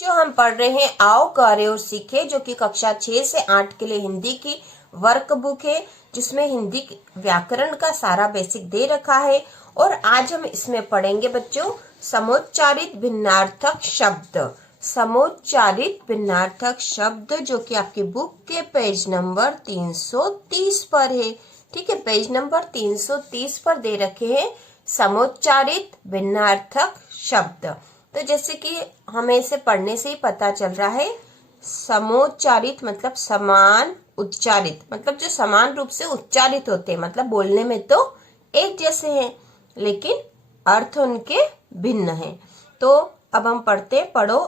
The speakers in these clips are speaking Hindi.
जो हम पढ़ रहे हैं आओ करे और सीखे, जो कि कक्षा 6 से 8 के लिए हिंदी की वर्क बुक है, जिसमें हिंदी व्याकरण का सारा बेसिक दे रखा है। और आज हम इसमें पढ़ेंगे बच्चों समोच्चारित भिन्नार्थक शब्द। समोच्चारित भिन्नार्थक शब्द जो कि आपकी बुक के पेज नंबर 330 पर है। ठीक है, पेज नंबर 330 पर दे रखे हैं समोच्चारित भिन्नार्थक शब्द। तो जैसे कि हमें इसे पढ़ने से ही पता चल रहा है, समोच्चारित मतलब समान उच्चारित, मतलब जो समान रूप से उच्चारित होते हैं, मतलब बोलने में तो एक जैसे हैं लेकिन अर्थ उनके भिन्न हैं। तो अब हम पढ़ो।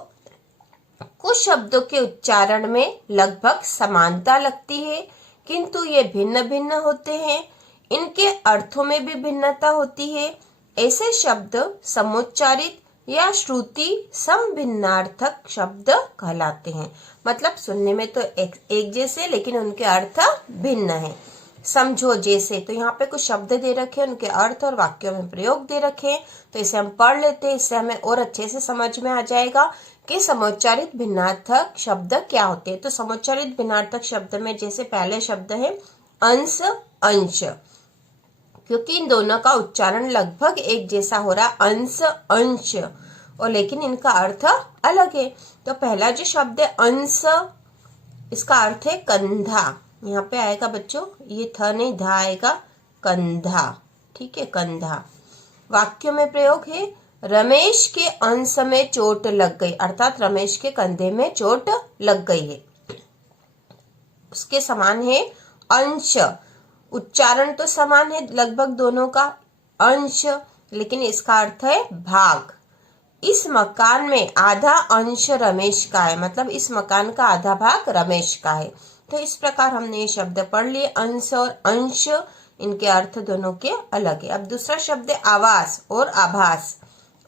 कुछ शब्दों के उच्चारण में लगभग समानता लगती है, किंतु ये भिन्न भिन्न होते हैं। इनके अर्थों में भी भिन्नता होती है। ऐसे शब्द समोच्चारित या श्रुति समभिन्नार्थक शब्द कहलाते हैं। मतलब सुनने में तो एक जैसे, लेकिन उनके अर्थ भिन्न हैं। समझो जैसे, तो यहाँ पे कुछ शब्द दे रखे हैं, उनके अर्थ और वाक्यों में प्रयोग दे रखे हैं। तो इसे हम पढ़ लेते हैं, इससे हमें और अच्छे से समझ में आ जाएगा कि समोच्चारित भिन्नार्थक शब्द क्या होते हैं। तो समोच्चारित भिन्नार्थक शब्द में जैसे पहले शब्द है अंश अंश, क्योंकि इन दोनों का उच्चारण लगभग एक जैसा हो रहा, अंश अंश, और लेकिन इनका अर्थ अलग है। तो पहला जो शब्द है अंश, इसका अर्थ है कंधा। यहाँ पे आएगा बच्चों, ये थ नहीं धा आएगा, कंधा। ठीक है, कंधा। वाक्य में प्रयोग है रमेश के अंश में चोट लग गई, अर्थात रमेश के कंधे में चोट लग गई है। उसके समान है अंश, उच्चारण तो समान है लगभग दोनों का, अंश, लेकिन इसका अर्थ है भाग। इस मकान में आधा अंश रमेश का है, मतलब इस मकान का आधा भाग रमेश का है। तो इस प्रकार हमने ये शब्द पढ़ लिए, अंश और अंश, इनके अर्थ दोनों के अलग है। अब दूसरा शब्द है आवास और आभास।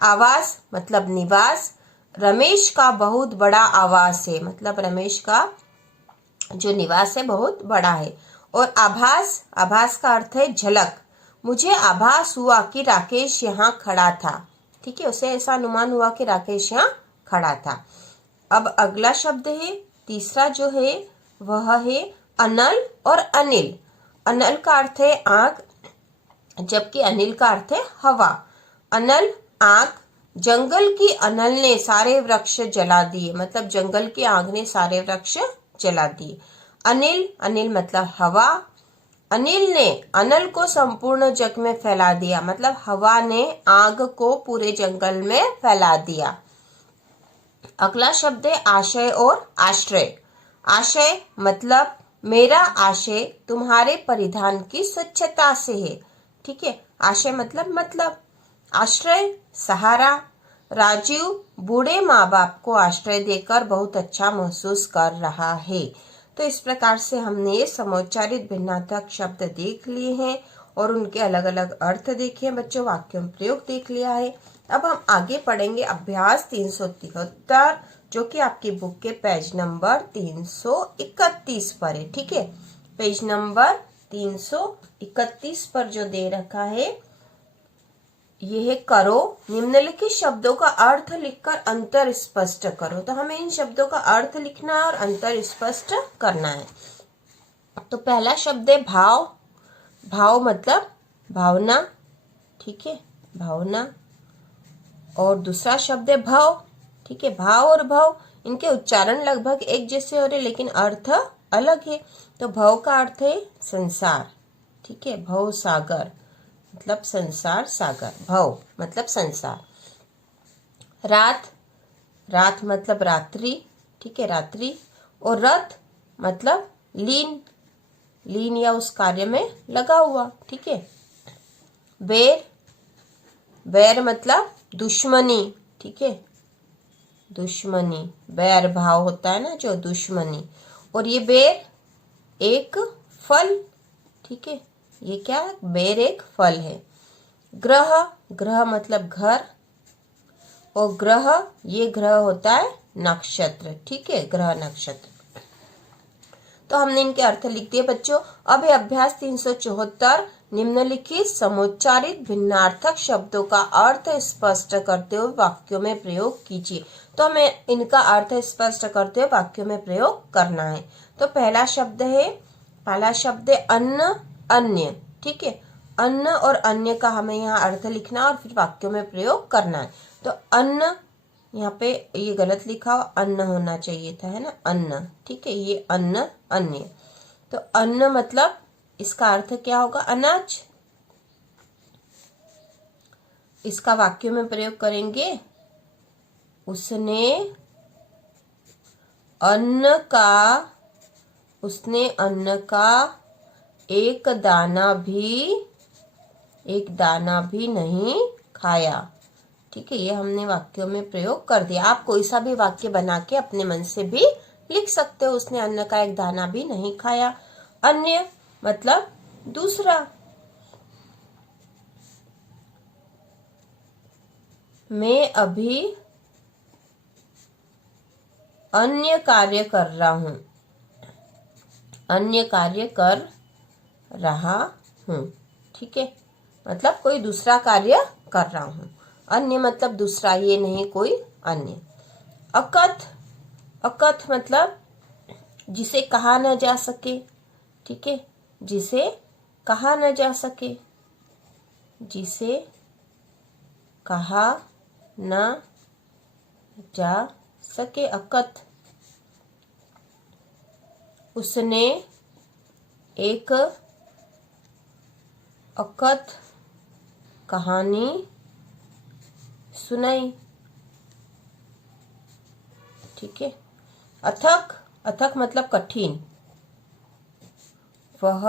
आवास मतलब निवास, रमेश का बहुत बड़ा आवास है, मतलब रमेश का जो निवास है बहुत बड़ा है। और आभास, आभास का अर्थ है झलक। मुझे आभास हुआ कि राकेश यहाँ खड़ा था। ठीक है, उसे ऐसा अनुमान हुआ कि राकेश यहाँ खड़ा था। अब अगला शब्द है, तीसरा जो है वह है अनल और अनिल। अनल का अर्थ है आग, जबकि अनिल का अर्थ है हवा। अनल आग, जंगल की अनल ने सारे वृक्ष जला दिए, मतलब जंगल की आग ने सारे वृक्ष जला दिए। अनिल, अनिल मतलब हवा। अनिल ने अनल को संपूर्ण जग में फैला दिया, मतलब हवा ने आग को पूरे जंगल में फैला दिया। अगला शब्द है आशय और आश्रय। आशय मतलब मेरा आशय तुम्हारे परिधान की स्वच्छता से है। ठीक है, आशय मतलब आश्रय सहारा। राजीव बूढ़े माँ बाप को आश्रय देकर बहुत अच्छा महसूस कर रहा है। तो इस प्रकार से हमने ये समोच्चारित भिन्नार्थक शब्द देख लिए हैं और उनके अलग अलग अर्थ देखे हैं बच्चों, वाक्यों में प्रयोग देख लिया है। अब हम आगे पढ़ेंगे अभ्यास 373, जो कि आपकी बुक के पेज नंबर 331 पर है। ठीक है, पेज नंबर 331 पर जो दे रखा है यह करो निम्नलिखित शब्दों का अर्थ लिखकर अंतर स्पष्ट करो। तो हमें इन शब्दों का अर्थ लिखना है और अंतर स्पष्ट करना है। तो पहला शब्द है भाव। भाव मतलब भावना। ठीक है, भावना। और दूसरा शब्द है भव। ठीक है, भाव और भव, इनके उच्चारण लगभग एक जैसे हो रहे लेकिन अर्थ अलग है। तो भव का अर्थ है संसार। ठीक है, भव सागर मतलब संसार सागर, भव मतलब संसार। रात, रात मतलब रात्रि। ठीक है, रात्रि। और रथ मतलब लीन, लीन या उस कार्य में लगा हुआ। ठीक है, बैर, बैर मतलब दुश्मनी। ठीक है, दुश्मनी, बैर भाव होता है ना जो, दुश्मनी। और ये बैर एक फल। ठीक है, ये क्या है, बैर एक फल है। ग्रह, ग्रह मतलब घर, और ग्रह ये ग्रह होता है नक्षत्र। ठीक है, ग्रह नक्षत्र। तो हमने इनके अर्थ लिख दिए बच्चों। अब है अभ्यास 374, निम्नलिखित समोच्चारित भिन्नार्थक शब्दों का अर्थ स्पष्ट करते हुए वाक्यों में प्रयोग कीजिए। तो हमें इनका अर्थ स्पष्ट करते हुए वाक्यों में प्रयोग करना है। तो पहला शब्द है अन्न अन्य। ठीक है, अन्न और अन्य का हमें यहाँ अर्थ लिखना और फिर वाक्यों में प्रयोग करना है। तो अन्न, यहाँ पे ये गलत लिखा हो, अन्न होना चाहिए था, है ना, अन्न। ठीक है, ये अन्न अन्य। तो अन्न मतलब इसका अर्थ क्या होगा, अनाज। इसका वाक्यों में प्रयोग करेंगे, उसने अन्न का एक दाना भी नहीं खाया। ठीक है, ये हमने वाक्यों में प्रयोग कर दिया। आप कोई सा भी वाक्य बना के अपने मन से भी लिख सकते हो। उसने अन्न का एक दाना भी नहीं खाया। अन्य मतलब दूसरा। मैं अभी अन्य कार्य कर रहा हूं। अन्य कार्य कर रहा हूं। ठीक है, मतलब कोई दूसरा कार्य कर रहा हूं। अन्य मतलब दूसरा, ये नहीं कोई अन्य। अकथ मतलब जिसे कहा न जा सके। ठीक है, जिसे कहा न जा सके, जिसे कहा न जा सके, अकथ। उसने एक अकथ कहानी सुनाई। ठीक है, अथक मतलब कठिन। वह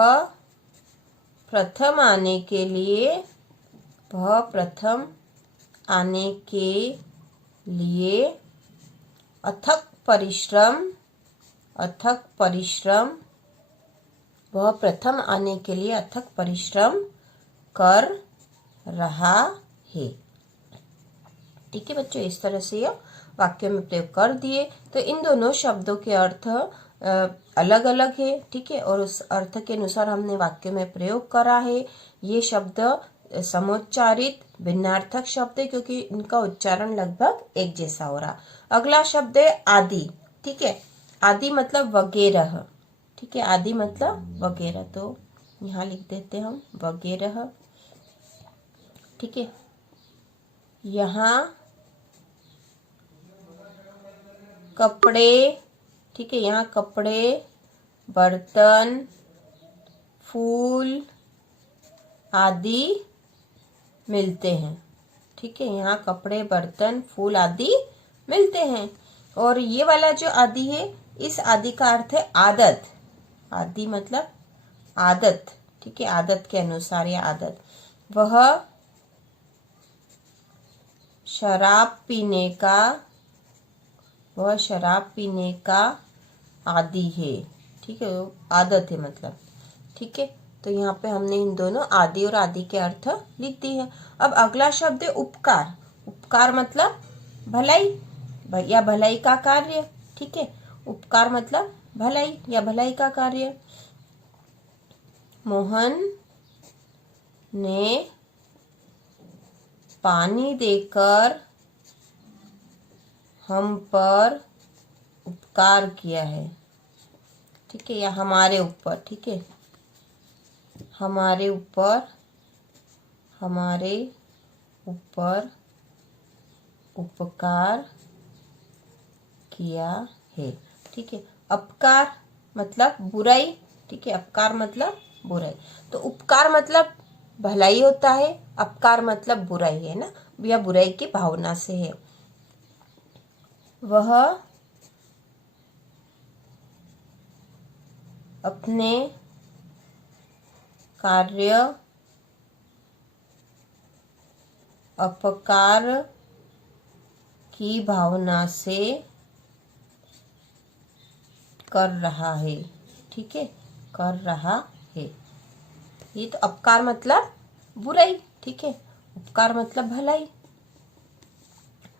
प्रथम आने के लिए अथक परिश्रम। वह प्रथम आने के लिए अथक परिश्रम कर रहा है। ठीक है बच्चों, इस तरह से यह वाक्य में प्रयोग कर दिए। तो इन दोनों शब्दों के अर्थ अलग अलग है। ठीक है, और उस अर्थ के अनुसार हमने वाक्य में प्रयोग करा है। ये शब्द समोच्चारित भिन्नार्थक शब्द है, क्योंकि इनका उच्चारण लगभग एक जैसा हो रहा। अगला शब्द है आदि। ठीक है, आदि मतलब वगैरह। ठीक है, आदि मतलब वगैरह, तो यहाँ लिख देते हम वगैरह। ठीक है, यहाँ कपड़े। ठीक है, यहाँ कपड़े, बर्तन, फूल आदि मिलते हैं। ठीक है, यहाँ कपड़े, बर्तन, फूल आदि मिलते हैं। और ये वाला जो आदि है, इस आदि का अर्थ है आदत। आदि मतलब आदत। ठीक है, आदत के अनुसार ये आदत। वह शराब पीने का आदि है। ठीक है, आदत है मतलब। ठीक है, तो यहाँ पे हमने इन दोनों आदि और आदि के अर्थ लिख दिए हैं। अब अगला शब्द है उपकार। उपकार मतलब भलाई या भलाई का कार्य। ठीक है, उपकार मतलब भलाई या भलाई का कार्य। मोहन ने पानी देकर हम पर उपकार किया है। ठीक है, या हमारे ऊपर। ठीक है, हमारे ऊपर उपकार किया है। ठीक है, अपकार मतलब बुराई। ठीक है, अपकार मतलब बुराई। तो उपकार मतलब भलाई होता है, अपकार मतलब बुराई है ना, या बुराई की भावना से है। वह अपने कार्य अपकार की भावना से कर रहा है। ठीक है, कर रहा है। ये तो अपकार मतलब बुराई। ठीक है, उपकार मतलब भलाई।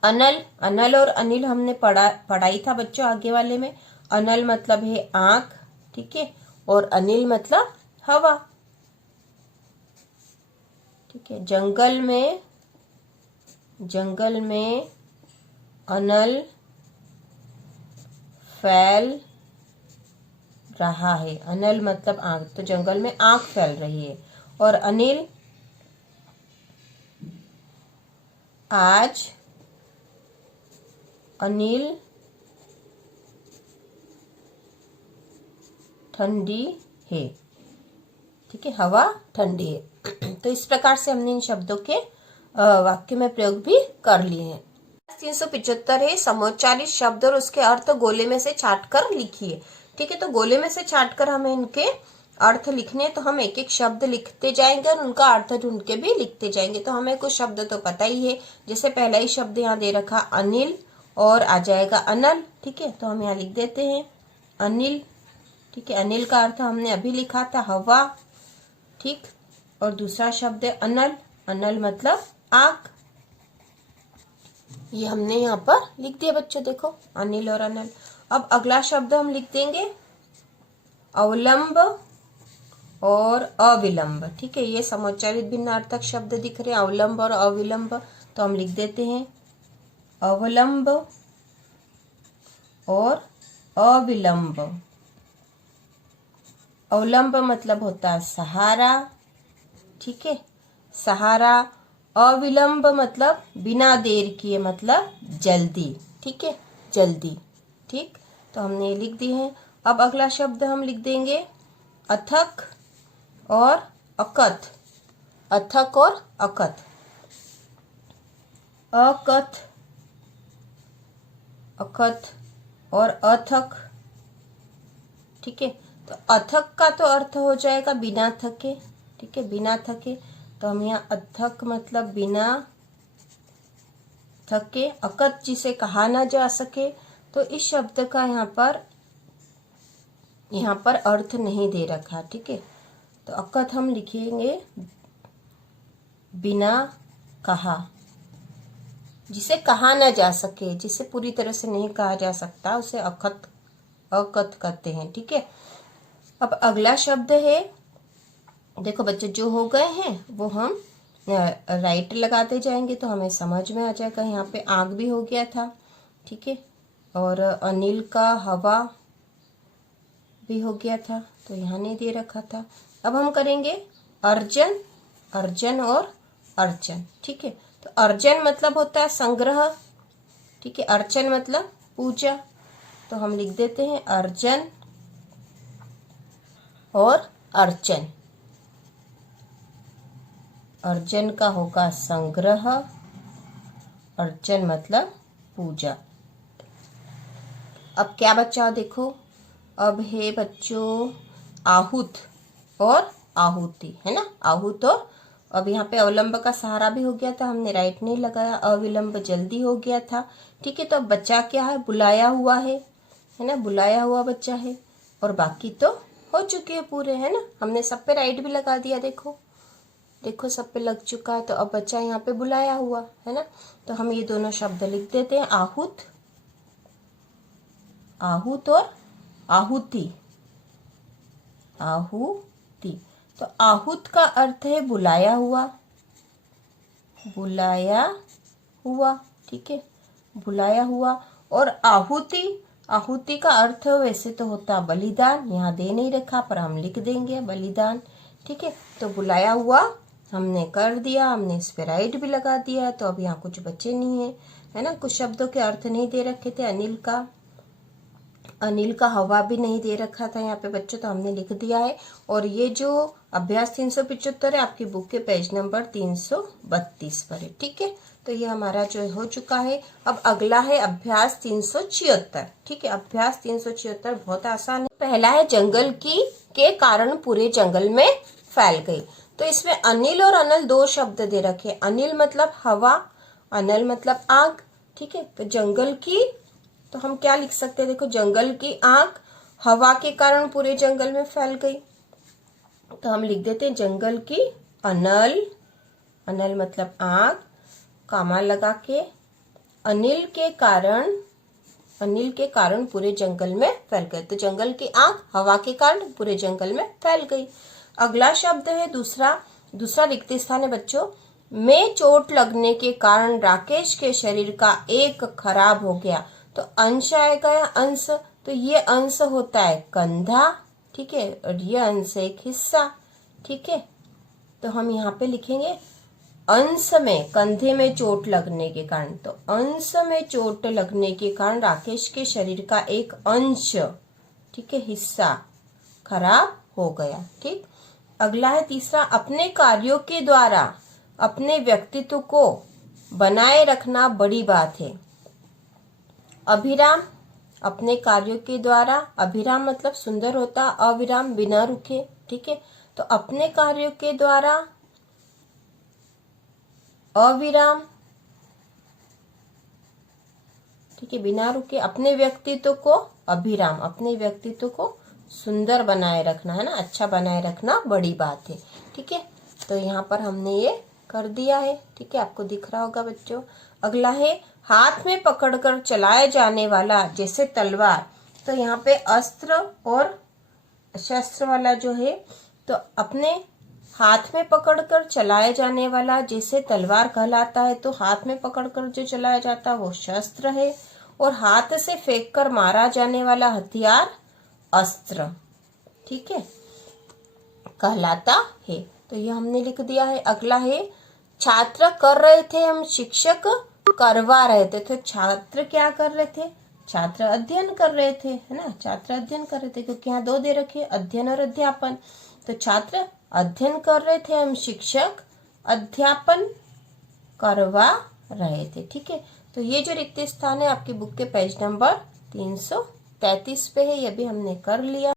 अनल और अनिल हमने पढ़ाई था बच्चों आगे वाले में। अनल मतलब है आंख। ठीक है, और अनिल मतलब हवा। ठीक है, जंगल में अनल फैल रहा है। अनल मतलब आग, तो जंगल में आग फैल रही है। और अनिल, आज अनिल ठंडी है। ठीक है, हवा ठंडी है। तो इस प्रकार से हमने इन शब्दों के वाक्य में प्रयोग भी कर लिए हैं। 375 है, समोच्चारित शब्द और उसके अर्थ गोले में से छाट कर लिखिए। ठीक है, तो गोले में से छाट कर हमें इनके अर्थ लिखने, तो हम एक एक शब्द लिखते जाएंगे और उनका अर्थ ढूंढ के भी लिखते जाएंगे। तो हमें कुछ शब्द तो पता ही है, जैसे पहला ही शब्द यहाँ दे रखा अनिल और आ जाएगा अनल। ठीक है, तो हम यहाँ लिख देते हैं अनिल। ठीक है, अनिल का अर्थ हमने अभी लिखा था हवा। ठीक, और दूसरा शब्द है अनल। अनल मतलब आग। ये हमने यहाँ पर लिख दिया बच्चों, देखो अनिल और अनल। अब अगला शब्द हम लिख देंगे अवलंब और अविलंब। ठीक है, ये समोच्चारित भिन्नार्थक शब्द दिख रहे हैं, अवलंब और अविलंब। तो हम लिख देते हैं अवलंब और अविलंब। अवलंब मतलब होता है सहारा। ठीक है, सहारा। अविलंब मतलब बिना देर किए, मतलब जल्दी। ठीक है, जल्दी। ठीक, तो हमने ये लिख दिए हैं। अब अगला शब्द हम लिख देंगे अथक और अकथ। अथक और अकथ। अकथ, अकथ और अथक। ठीक है, तो अथक का तो अर्थ हो जाएगा बिना थके। ठीक है, बिना थके। तो हम यहाँ अथक मतलब बिना थके। अकथ जिसे कहा ना जा सके, तो इस शब्द का यहाँ पर अर्थ नहीं दे रखा। ठीक है, तो अकथ हम लिखेंगे बिना कहा, जिसे कहा ना जा सके, जिसे पूरी तरह से नहीं कहा जा सकता, उसे अकथ कहते हैं। ठीक है, अब अगला शब्द है, देखो बच्चे जो हो गए हैं वो हम राइट लगाते जाएंगे तो हमें समझ में आ जाएगा। यहाँ पे आग भी हो गया था। ठीक है, और अनिल का हवा भी हो गया था, तो यहाँ नहीं दे रखा था। अब हम करेंगे अर्जन, अर्जन और अर्चन। ठीक है, तो अर्जन मतलब होता है संग्रह। ठीक है, अर्चन मतलब पूजा। तो हम लिख देते हैं अर्जन और अर्चन। अर्जन का होगा संग्रह, अर्चन मतलब पूजा। अब क्या बच्चा देखो, अब है बच्चों आहुत और आहुति, है ना, आहुत। और अब यहाँ पे अवलंब का सहारा भी हो गया था, हमने राइट नहीं लगाया। अविलंब जल्दी हो गया था। ठीक है, तो अब बच्चा क्या है, बुलाया हुआ है ना, बुलाया हुआ बच्चा है। और बाकी तो हो चुके हैं पूरे, है ना, हमने सब पे राइट भी लगा दिया। देखो देखो सब पे लग चुका है। तो अब बच्चा यहाँ पे बुलाया हुआ है ना, तो हम ये दोनों शब्द लिख देते हैं आहुत, आहुत और आहुति, आहुति। तो आहुत का अर्थ है बुलाया हुआ, बुलाया हुआ। ठीक है, बुलाया हुआ। और आहुति, आहुति का अर्थ वैसे तो होता बलिदान, यहाँ दे नहीं रखा पर हम लिख देंगे बलिदान। ठीक है, तो बुलाया हुआ हमने कर दिया, हमने इस पे राइट भी लगा दिया। तो अब यहाँ कुछ बचे नहीं है, है ना, कुछ शब्दों के अर्थ नहीं दे रखे थे। अनिल का, अनिल का हवा भी नहीं दे रखा था यहाँ पे बच्चों, तो हमने लिख दिया है। और ये जो अभ्यास 375 है आपकी बुक के पेज नंबर 332 पर है। ठीक है, तो ये हमारा जो हो चुका है। अब अगला है अभ्यास 376। ठीक है, अभ्यास 376 बहुत आसान है। पहला है जंगल की के कारण पूरे जंगल में फैल गई। तो इसमें अनिल और अनल दो शब्द दे रखे। अनिल मतलब हवा, अनल मतलब आग। ठीक है, तो जंगल की, तो हम क्या लिख सकते हैं, देखो जंगल की आग हवा के कारण पूरे जंगल में फैल गई। तो हम लिख देते हैं जंगल की अनल, अनल मतलब आग, कामा लगा के अनिल के कारण, अनिल के कारण पूरे जंगल में फैल गए। तो जंगल की आग हवा के कारण पूरे जंगल में फैल गई। अगला शब्द है दूसरा रिक्त स्थान है बच्चों, में चोट लगने के कारण राकेश के शरीर का एक खराब हो गया। तो अंश आएगा या अंश, तो ये अंश होता है कंधा, ठीक है, और ये अंश एक हिस्सा, ठीक है। तो हम यहाँ पे लिखेंगे अंश में, कंधे में चोट लगने के कारण, तो अंश में चोट लगने के कारण राकेश के शरीर का एक अंश, ठीक है, हिस्सा खराब हो गया, ठीक। अगला है तीसरा, अपने कार्यों के द्वारा अपने व्यक्तित्व को बनाए रखना बड़ी बात है। अभिराम, अपने कार्यों के द्वारा, अभिराम मतलब सुंदर होता, अविराम बिना रुके, ठीक है। तो अपने कार्यों के द्वारा अविराम, ठीक है, बिना रुके अपने व्यक्तित्व को अभिराम, अपने व्यक्तित्व को सुंदर बनाए रखना, है ना, अच्छा बनाए रखना बड़ी बात है, ठीक है। तो यहाँ पर हमने ये कर दिया है, ठीक है, आपको दिख रहा होगा बच्चों। अगला है हाथ में पकड़कर चलाए जाने वाला जैसे तलवार, तो यहाँ पे अस्त्र और शस्त्र वाला जो है, तो अपने हाथ में पकड़कर चलाए जाने वाला जैसे तलवार कहलाता है, तो हाथ में पकड़कर जो चलाया जाता है वो शस्त्र है, और हाथ से फेंककर मारा जाने वाला हथियार अस्त्र, ठीक है, कहलाता है। तो ये हमने लिख दिया है। अगला है छात्र कर रहे थे, हम शिक्षक करवा रहे थे। तो छात्र क्या कर रहे थे? छात्र अध्ययन कर रहे थे, है ना, छात्र अध्ययन कर रहे थे, क्योंकि यहाँ दो दे रखे, अध्ययन और अध्यापन। तो छात्र अध्ययन कर रहे थे, हम शिक्षक अध्यापन करवा रहे थे, ठीक है। तो ये जो रिक्त स्थान है आपकी बुक के पेज नंबर 333 पे है, ये भी हमने कर लिया।